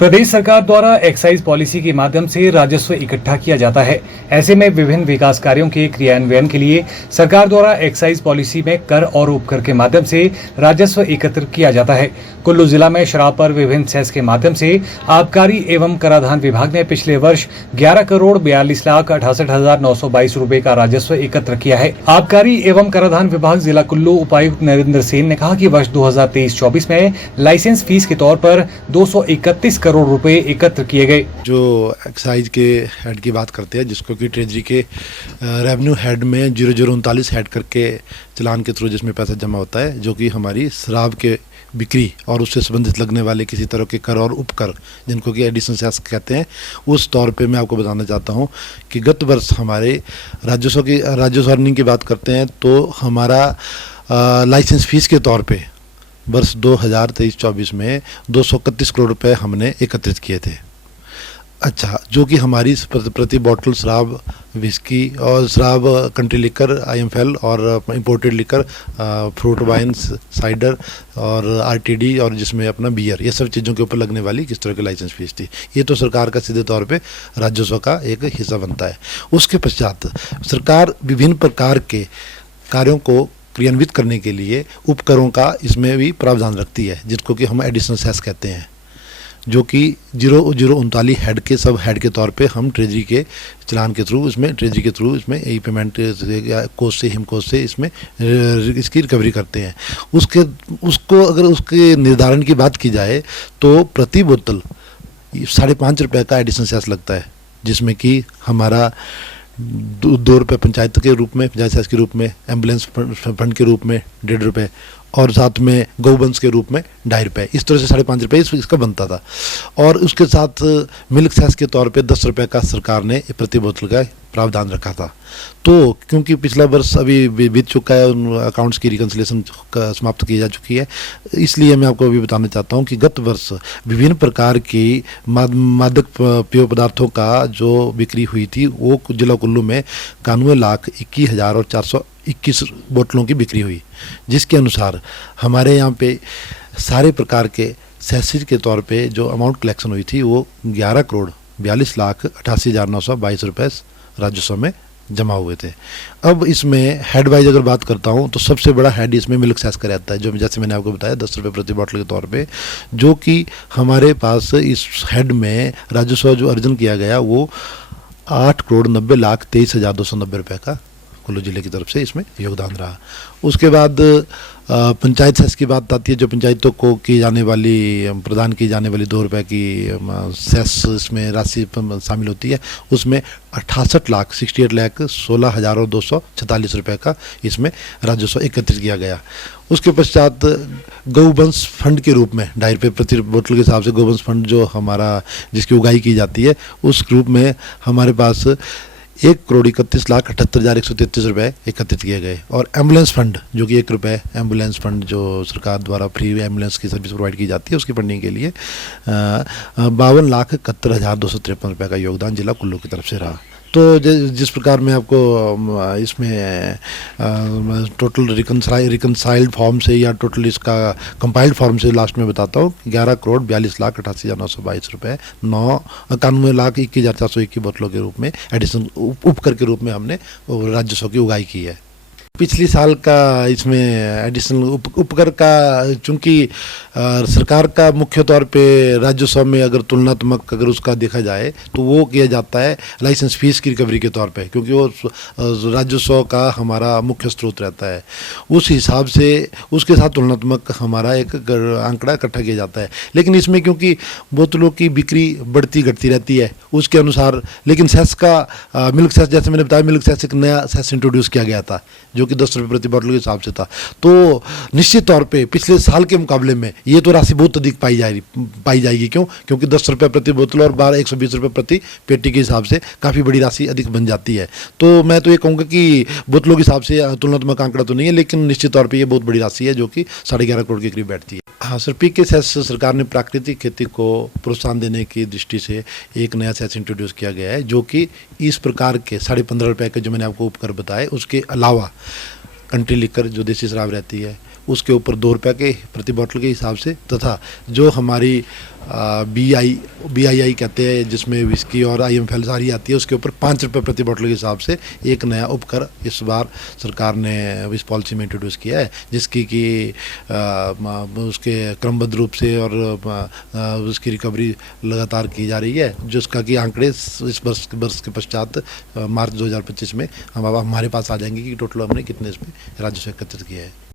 प्रदेश सरकार द्वारा excise policy के माध्यम से राजस्व इकट्ठा किया जाता है। ऐसे में विभिन्न विकास कार्यों के क्रियान्वयन के लिए सरकार द्वारा एक्साइज पॉलिसी में कर और उपकर के माध्यम से राजस्व एकत्र किया जाता है। कुल्लू जिला में शराब पर विभिन्न सेस के माध्यम से आबकारी एवं कराधान विभाग ने पिछले वर्ष 11,42,68,922 रुपए का राजस्व एकत्र किया है। आबकारी एवं कराधान विभाग जिला कुल्लू उपायुक्त नरेंद्र सेन ने कहा कि वर्ष 2023-24 में लाइसेंस फीस के तौर पर 231 करोड़ रुपए एकत्र किए गए। जो एक्साइज के हेड की बात करते हैं, जिसको कि ट्रेजरी के रेवेन्यू हेड में 0039 हेड करके चलान के थ्रू जिसमें पैसा जमा होता है, जो कि हमारी शराब के बिक्री और उससे संबंधित लगने वाले किसी तरह के कर और उपकर, जिनको कि एडिशनल सेस कहते हैं, उस तौर पे मैं आपको बताना चाहता हूं कि गत वर्ष हमारे राजस्व अर्निंग की बात करते हैं तो हमारा लाइसेंस फीस के तौर पे वर्ष 2023-24 में 231 करोड़ रुपए हमने एकत्रित किए थे। अच्छा, जो कि हमारी प्रति बोतल शराब, विस्की और शराब, कंट्री लिकर, IMFL और imported liquor, fruit wines, cider और RTD और जिसमें अपना बियर, ये सब चीज़ों के ऊपर लगने वाली किस तरह की लाइसेंस फीस थी। ये तो सरकार का सीधे तौर पे राजस्व का एक हिस्सा बनता है। उसके पश्चात सरकार विभिन्न प्रकार के कार्यों को क्रियान्वित करने के लिए उपकरों का इसमें भी प्रावधान रखती है, जिसको कि हम एडिशनल सेस कहते हैं, जो कि 0039 हेड के सब हेड के तौर पे हम ट्रेजरी के चलान के थ्रू इसमें ई पेमेंट कोस्ट से, हिम कोस्ट से इसमें इसकी रिकवरी करते हैं। उसको अगर उसके निर्धारण की बात की जाए तो प्रति बोतल 5.5 रुपये का एडिशनल सेस लगता है, जिसमें कि हमारा 2 रुपये पंचायत के रूप में, पंचायत सेस के रूप में, एम्बुलेंस फंड के रूप में 1.5 रुपये और साथ में गौवंश के रूप में 2.5 रुपये, इस तरह से 5.5 रुपये इसका बनता था। और उसके साथ मिल्क सेस के तौर पे 10 रुपये का सरकार ने प्रति बोतल का प्रावधान रखा था। तो क्योंकि पिछला वर्ष अभी बीत चुका है, उन अकाउंट्स की रिकन्सिलेशन समाप्त की जा चुकी है, इसलिए मैं आपको अभी बताना चाहता हूं कि गत वर्ष विभिन्न प्रकार की मादक पेय पदार्थों का जो बिक्री हुई थी वो जिला कुल्लू में 91,21,421 बोतलों की बिक्री हुई, जिसके अनुसार हमारे यहाँ पे सारे प्रकार के सेसेज के तौर पे जो अमाउंट कलेक्शन हुई थी वो 11,42,88,922 रुपये राजस्व में जमा हुए थे। अब इसमें हेड वाइज अगर बात करता हूं तो सबसे बड़ा हेड इसमें मिल्क सेस का रहता है, जो जैसे मैंने आपको बताया 10 रुपये प्रति बोतल के तौर पे, जो कि हमारे पास इस हेड में राजस्व जो अर्जन किया गया वो 8,90,23,290 रुपये का कुल्लू जिले की तरफ से इसमें योगदान रहा। उसके बाद पंचायत सेस की बात आती है, जो पंचायतों को प्रदान की जाने वाली 2 रुपये की सेस इसमें राशि शामिल होती है, उसमें 68,68,16,246 रुपये का इसमें राजस्व एकत्रित किया गया। उसके पश्चात गौवंश फंड के रूप में 2.5 रुपये प्रति बोतल के हिसाब से गौवंश फंड जो हमारा जिसकी उगाई की जाती है, उस ग्रुप में हमारे पास 1,31,78,133 रुपये एकत्रित किए गए। और एम्बुलेंस फंड जो कि 1 रुपये एम्बुलेंस फंड जो सरकार द्वारा फ्री एम्बुलेंस की सर्विस प्रोवाइड की जाती है, उसकी फंडिंग के लिए 52,71,253 रुपये का योगदान जिला कुल्लू की तरफ से रहा। तो जिस प्रकार मैं आपको इसमें टोटल रिकनसाइल्ड फॉर्म से या टोटल इसका कंपाइल्ड फॉर्म से लास्ट में बताता हूँ, 11,42,88,922 रुपये 91,21,421 बोतलों के रूप में एडिशनल उपकर के रूप में हमने राजस्व की उगाई की है। पिछली साल का इसमें एडिशनल उपकर का, चूंकि सरकार का मुख्य तौर पे राजस्व में अगर तुलनात्मक अगर उसका देखा जाए तो वो किया जाता है लाइसेंस फीस की रिकवरी के तौर पे, क्योंकि वो राजस्व का हमारा मुख्य स्रोत रहता है। उस हिसाब से उसके साथ तुलनात्मक हमारा एक आंकड़ा इकट्ठा किया जाता है। लेकिन इसमें क्योंकि बोतलों की बिक्री बढ़ती घटती रहती है उसके अनुसार, लेकिन सेस का मिल्क सेस, जैसे मैंने बताया, मिल्क सेस एक नया सेस इंट्रोड्यूस किया गया था जो कि 10 रुपये प्रति बोतल के हिसाब से था। तो निश्चित तौर पे पिछले साल के मुकाबले में ये तो राशि बहुत अधिक पाई जाएगी। क्योंकि 10 रुपये प्रति बोतल और 120 रुपये प्रति पेटी के हिसाब से काफ़ी बड़ी राशि अधिक बन जाती है। तो मैं तो ये कहूँगा कि बोतलों के हिसाब से तुलनात्मक आंकड़ा तो नहीं है, लेकिन निश्चित तौर पर ये बहुत बड़ी राशि है जो कि 11.5 करोड़ के करीब बैठती है। हाँ सर, पीके सेस सरकार ने प्राकृतिक खेती को प्रोत्साहन देने की दृष्टि से एक नया सेस इंट्रोड्यूस किया गया है, जो कि इस प्रकार के 15.5 रुपये के जो मैंने आपको उपकर बताए उसके अलावा कंट्री लिकर जो देसी शराब रहती है उसके ऊपर 2 रुपये के प्रति बोतल के हिसाब से, तथा जो हमारी BII कहते हैं, जिसमें विस्की और IMFL सारी आती है, उसके ऊपर 5 रुपये प्रति बोतल के हिसाब से एक नया उपकर इस बार सरकार ने इस पॉलिसी में इंट्रोड्यूस किया है, जिसकी कि उसके क्रमबद्ध रूप से और उसकी रिकवरी लगातार की जा रही है, जिसका कि आंकड़े इस वर्ष के पश्चात मार्च 2025 में हमारे पास आ जाएंगे कि टोटल हमने कितने इसमें राजस्व एकत्रित किया है।